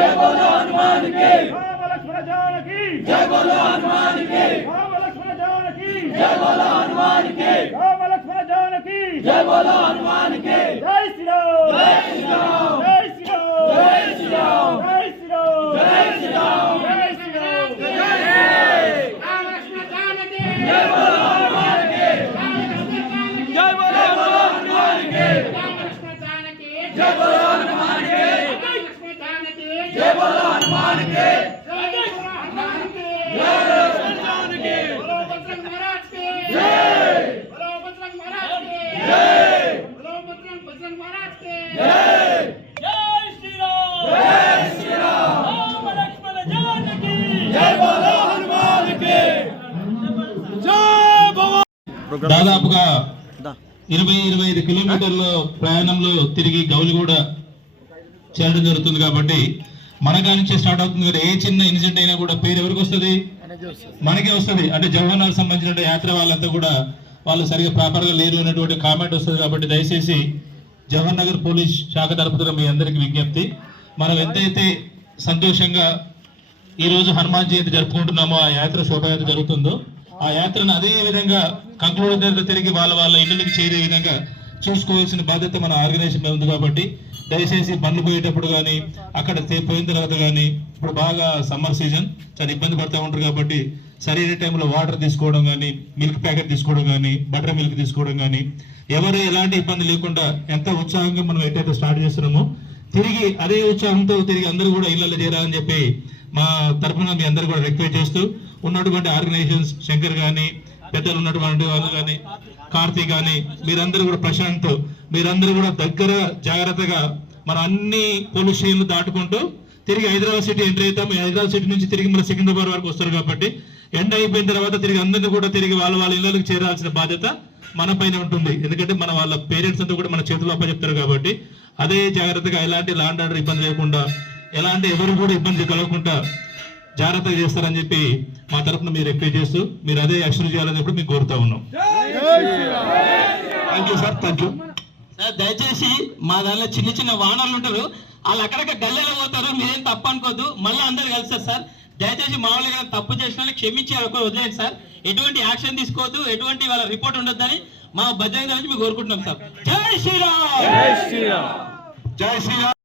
जय बोलो हनुमान की, राम लक्ष्मण जानकी, जय बोलो हनुमान की, राम लक्ष्मण जानकी, जय बोलो हनुमान की, राम लक्ष्मण जानकी, जय बोलो हनुमान की, जय श्री राम, जय श्री राम, जय श्री राम, जय श्री राम, जय श्री राम, जय श्री राम, जय श्री राम, राम लक्ष्मण जानकी, जय बोलो हनुमान की, जय बोलो हनुमान की, राम लक्ष्मण जानकी, जय बोलो हनुमान की, राम लक्ष्मण जानकी, जय बोलो हनुमान की, जय हनुमान की, बोलो बजरंग महाराज की, बोलो बजरंग महाराज की, बोलो बजरंग महाराज की, जय श्री राम, जय श्री राम, राम लक्ष्मण जानकी, जय बोलो हनुमान की, దాదాపుగా 20-25 కిలోమీటర్ల ప్రయాణంలో తిరిగి గౌలిగూడ చేరడం జరుగుతుంది కాబట్టి మనగా నుంచి స్టార్ట్ అవుతుంది కదా. ఏ చిన్న ఇన్సిడెంట్ అయినా కూడా పేరు ఎవరికి వస్తుంది? మనకే వస్తుంది. అంటే జవహర్లాల్ సంబంధించిన యాత్ర వాళ్ళంతా కూడా వాళ్ళు సరిగా ప్రాపర్గా లేరు అనేటువంటి కామెంట్ వస్తుంది. కాబట్టి దయచేసి జవహర్ నగర్ పోలీస్ శాఖ తరపున మీ అందరికీ విజ్ఞప్తి, మనం ఎంతైతే సంతోషంగా ఈరోజు హనుమాన్ జయంతి జరుపుకుంటున్నామో, ఆ యాత్ర శోభాయాత్ర జరుగుతుందో, ఆ యాత్రను అదే విధంగా కంక్లూడ్ తిరిగి వాళ్ళ ఇళ్ళకి చేరే విధంగా చూసుకోవాల్సిన బాధ్యత మన ఆర్గనైజేషన్ మీద ఉంది. కాబట్టి దయచేసి బండ్లు పోయేటప్పుడు కానీ, అక్కడ పోయిన తర్వాత కానీ, ఇప్పుడు బాగా సమ్మర్ సీజన్ చాలా ఇబ్బంది పడుతూ ఉంటారు కాబట్టి సరైన టైంలో వాటర్ తీసుకోవడం కానీ, మిల్క్ ప్యాకెట్ తీసుకోవడం కానీ, బటర్ మిల్క్ తీసుకోవడం కానీ, ఎవరు ఎలాంటి ఇబ్బంది లేకుండా ఎంత ఉత్సాహంగా మనం ఎట్టయితే స్టార్ట్ చేస్తున్నామో తిరిగి అదే ఉత్సాహంతో తిరిగి అందరూ కూడా ఇళ్లలో చేరాలని చెప్పి మా తరఫున మీ అందరూ కూడా రిక్వెస్ట్ చేస్తూ, ఉన్నటువంటి ఆర్గనైజేషన్స్ శంకర్ కానీ, పెద్దలు ఉన్నటువంటి వాళ్ళు కానీ, కార్తీక్ కానీ, మీరందరూ కూడా ప్రశాంత్, మీరందరూ కూడా దగ్గర జాగ్రత్తగా మన అన్ని పోలీస్ స్టేషన్లు దాటుకుంటూ తిరిగి హైదరాబాద్ సిటీ ఎంటర్ అవుతాం. హైదరాబాద్ సిటీ నుంచి తిరిగి మన సికింద్రాబాద్ వరకు వస్తారు. కాబట్టి ఎండ్ అయిపోయిన తర్వాత తిరిగి అందరినీ కూడా తిరిగి వాళ్ళ ఇళ్ళకి చేరాల్సిన బాధ్యత మన పైన ఉంటుంది. ఎందుకంటే వాళ్ళ పేరెంట్స్ అంతా కూడా మన చేతిలో అప్పచెప్తారు. కాబట్టి అదే జాగ్రత్తగా ఎలాంటి లాండ్ ఆర్డర్ ఇబ్బంది లేకుండా, ఎలాంటి ఎవరు కూడా ఇబ్బంది కలగకుండా జాగ్రత్తగా చేస్తారని చెప్పి మా తరఫున మీరు రిక్వెస్ట్ చేస్తూ మీరు అదే యాక్షన్ చేయాలని చెప్పి మీకు కోరుతా ఉన్నాం. Thank you sir, thank you sir. దయచేసి మా దానిలో చిన్న చిన్న వాహనాలు ఉంటారు, వాళ్ళు అక్కడక్కడ గల్లెలో పోతారు, మీరేం తప్పు అనుకోద్దు, మళ్ళీ అందరు కలుస్తారు సార్. దయచేసి మా వాళ్ళు తప్పు చేసిన వాళ్ళకి క్షమించి వదిలేండి సార్. ఎటువంటి యాక్షన్ తీసుకోవద్దు, ఎటువంటి వాళ్ళ రిపోర్ట్ ఉండొద్దని మా బద్దంగా నుంచి మేము కోరుకుంటున్నాం సార్. జై శ్రీరామ్, జై శ్రీరామ్, జై శ్రీరామ్.